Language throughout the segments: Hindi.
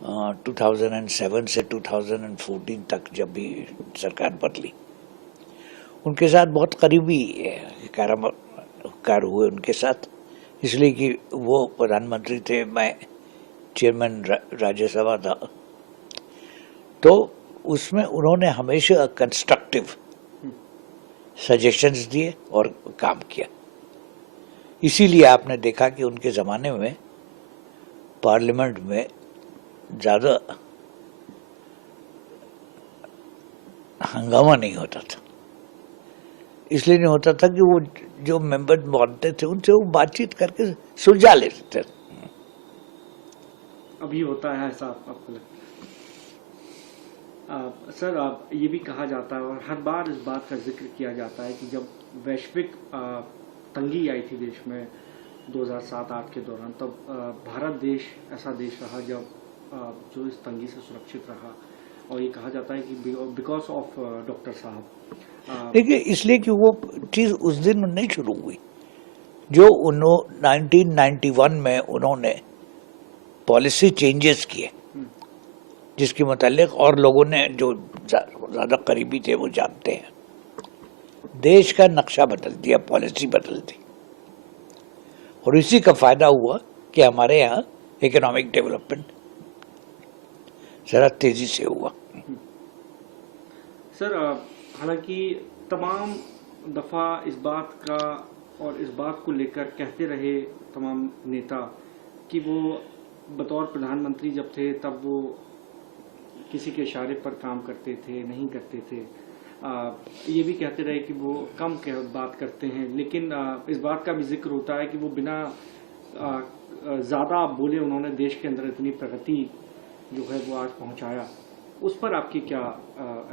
2007 से 2014 तक जब भी सरकार बदली, उनके साथ बहुत करीबी कार हुए उनके साथ, इसलिए कि वो प्रधानमंत्री थे, मैं चेयरमैन राज्यसभा था। तो उसमें उन्होंने हमेशा कंस्ट्रक्टिव सजेशंस दिए और काम किया। इसीलिए आपने देखा कि उनके ज़माने में पार्लियामेंट में ज़्यादा हंगामा नहीं होता था। इसलिए नहीं होता था कि वो जो मेंबर बनते थे उनसे वो बातचीत करके सुलझा लेते थे। अभी होता है ऐसा आपको लगता है? सर, ये भी कहा जाता है और हर बार इस बात का जिक्र किया जाता है कि जब वैश्विक तंगी आई थी देश में 2007-8 के दौरान, तब भारत देश ऐसा देश रहा जब जो इस तंगी से सुरक्षित रहा। और ये कहा जाता है कि बिकॉज ऑफ डॉक्टर साहब। देखिए, इसलिए कि वो चीज़ उस दिन नहीं शुरू हुई जो 1991 में उन्होंने पॉलिसी चेंजेस किए, जिसके मुतालिक और लोगों ने जो ज़्यादा करीबी थे वो जानते हैं, देश का नक्शा बदल दिया, पॉलिसी बदल दी। और इसी का फायदा हुआ कि हमारे यहाँ इकोनॉमिक डेवलपमेंट ज़रा तेजी से हुआ। सर, हालांकि तमाम दफ़ा इस बात का और इस बात को लेकर कहते रहे तमाम नेता कि वो बतौर प्रधानमंत्री जब थे तब वो किसी के इशारे पर काम करते थे, नहीं करते थे। ये भी कहते रहे कि वो कम बात करते हैं, लेकिन इस बात का भी जिक्र होता है कि वो बिना ज़्यादा बोले उन्होंने देश के अंदर इतनी प्रगति जो है वो आज पहुंचाया। उस पर आपकी क्या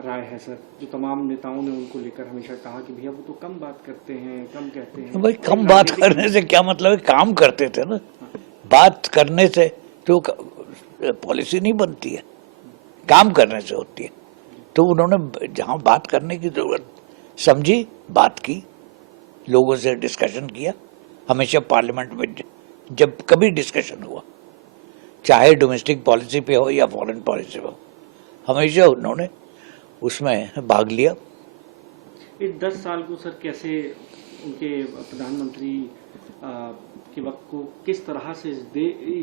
राय है सर? जो तमाम नेताओं ने उनको लेकर हमेशा कहा कि भैया वो तो कम बात करते हैं, कम कहते हैं। भाई, कम बात करने से क्या मतलब है? काम करते थे ना। बात करने से तो पॉलिसी नहीं बनती है, काम करने से होती है। तो उन्होंने जहाँ बात करने की जरूरत समझी, बात की, लोगों से डिस्कशन किया। हमेशा पार्लियामेंट में जब कभी डिस्कशन हुआ, चाहे डोमेस्टिक पॉलिसी पे हो या फॉरेन पॉलिसी पे हो, हमेशा उन्होंने उसमें भाग लिया। इस 10 साल को सर कैसे उनके प्रधानमंत्री के वक्त को किस तरह से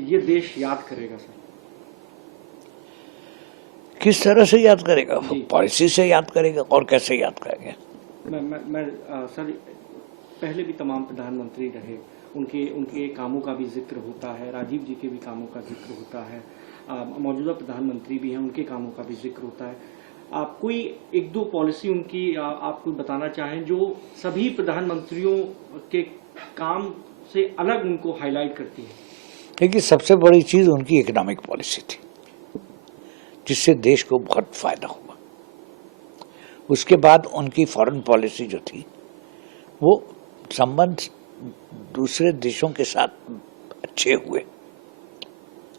ये देश याद करेगा सर? किस तरह से याद करेगा? पॉलिसी से याद करेगा, और कैसे याद करेंगे? मैं सर, पहले भी तमाम प्रधानमंत्री रहे, उनके कामों का भी जिक्र होता है, राजीव जी के भी कामों का जिक्र होता है, मौजूदा प्रधानमंत्री भी हैं, उनके कामों का भी जिक्र होता है। आप कोई एक दो पॉलिसी उनकी आप कोई बताना चाहें जो सभी प्रधानमंत्रियों के काम से अलग उनको हाईलाइट करती है? देखिए, सबसे बड़ी चीज़ उनकी इकोनॉमिक पॉलिसी थी, जिससे देश को बहुत फायदा हुआ। उसके बाद उनकी फॉरेन पॉलिसी जो थी, वो संबंध दूसरे देशों के साथ अच्छे हुए।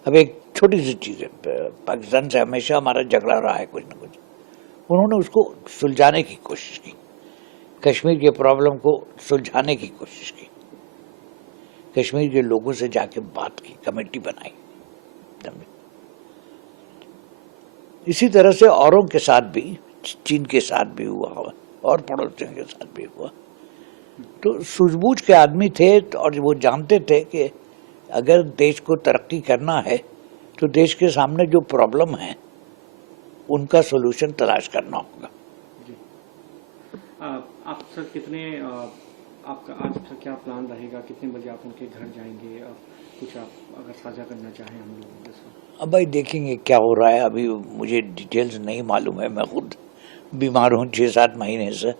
अब एक छोटी सी चीज़ है, पाकिस्तान से हमेशा हमारा झगड़ा रहा है कुछ ना कुछ, उन्होंने उसको सुलझाने की कोशिश की, कश्मीर के प्रॉब्लम को सुलझाने की कोशिश की, कश्मीर के लोगों से जाके बात की, कमेटी बनाई। इसी तरह से औरों के साथ भी, चीन के साथ भी हुआ और पड़ोसियों के साथ भी हुआ। तो सूझबूझ के आदमी थे और वो जानते थे कि अगर देश को तरक्की करना है तो देश के सामने जो प्रॉब्लम है उनका सोल्यूशन तलाश करना होगा। आप सर कितने आपका आज का क्या प्लान रहेगा? कितने बजे आप उनके घर जाएंगे? कुछ आप अगर साझा करना चाहें हम लोगों के साथ। अब भाई देखेंगे क्या हो रहा है, अभी मुझे डिटेल्स नहीं मालूम है, मैं खुद बीमार हूँ 6-7 महीने से,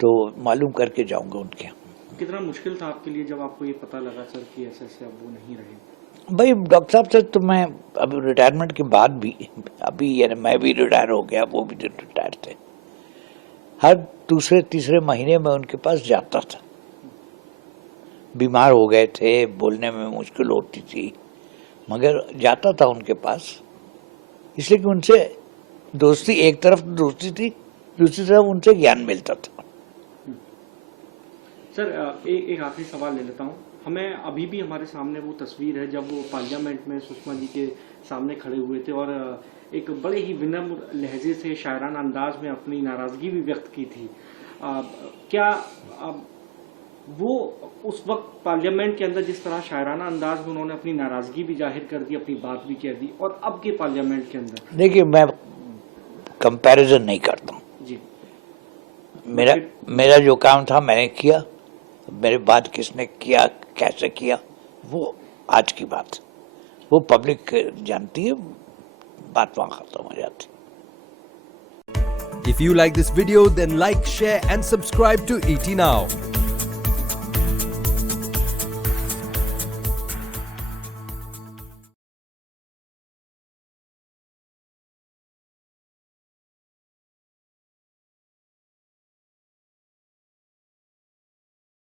तो मालूम करके जाऊंगा उनके यहाँ। कितना मुश्किल था आपके लिए जब आपको ये पता लगा सर कि ऐसे अब वो नहीं रहे? भाई डॉक्टर साहब से तो मैं अभी रिटायरमेंट के बाद भी, अभी यानी मैं भी रिटायर हो गया, वो भी रिटायर थे, हर दूसरे तीसरे महीने में उनके पास जाता था। बीमार हो गए थे, बोलने में मुश्किल होती थी, मगर जाता था उनके पास, इसलिए कि उनसे दोस्ती, एक तरफ दोस्ती थी, दूसरी तरफ उनसे ज्ञान मिलता था। सर, एक आखिरी सवाल ले लेता हूँ। हमें अभी भी हमारे सामने वो तस्वीर है जब वो पार्लियामेंट में सुषमा जी के सामने खड़े हुए थे और एक बड़े ही विनम्र लहजे से शायराना अंदाज में अपनी नाराज़गी भी व्यक्त की थी। क्या वो उस वक्त पार्लियामेंट के अंदर जिस तरह शायराना अंदाज में उन्होंने अपनी नाराज़गी भी जाहिर कर दी, अपनी बात भी कह दी, और अब के पार्लियामेंट के अंदर? देखिए, मैं कंपैरिजन नहीं करता हूँ जी। मेरा जो काम था मैंने किया, मेरे बाद किसने किया, कैसे किया, वो आज की बात, वो पब्लिक जानती है, बात वहाँ खत्म हो जाती। If you like this video, then like, share and subscribe to ET Now.